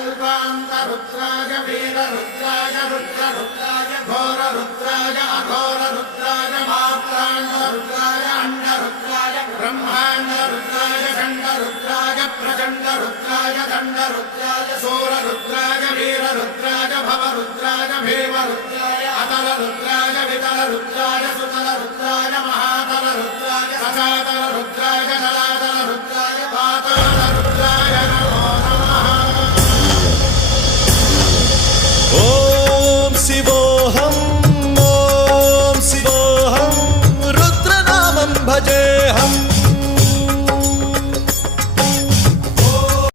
कल्पान्तरुद्राय वीररुद्राय रुद्ररुद्राय घोररुद्राय अघोररुद्राय मात्राण्डरुद्राय अण्डरुद्राय ब्रह्माण्डरुद्राय खण्डरुद्राय प्रचण्डरुद्राय दण्डरुद्राय सूररुद्राय वीररुद्राय भवरुद्राय भीमरुद्राय अतलरुद्राय वितलरुद्राय सुतलरुद्राय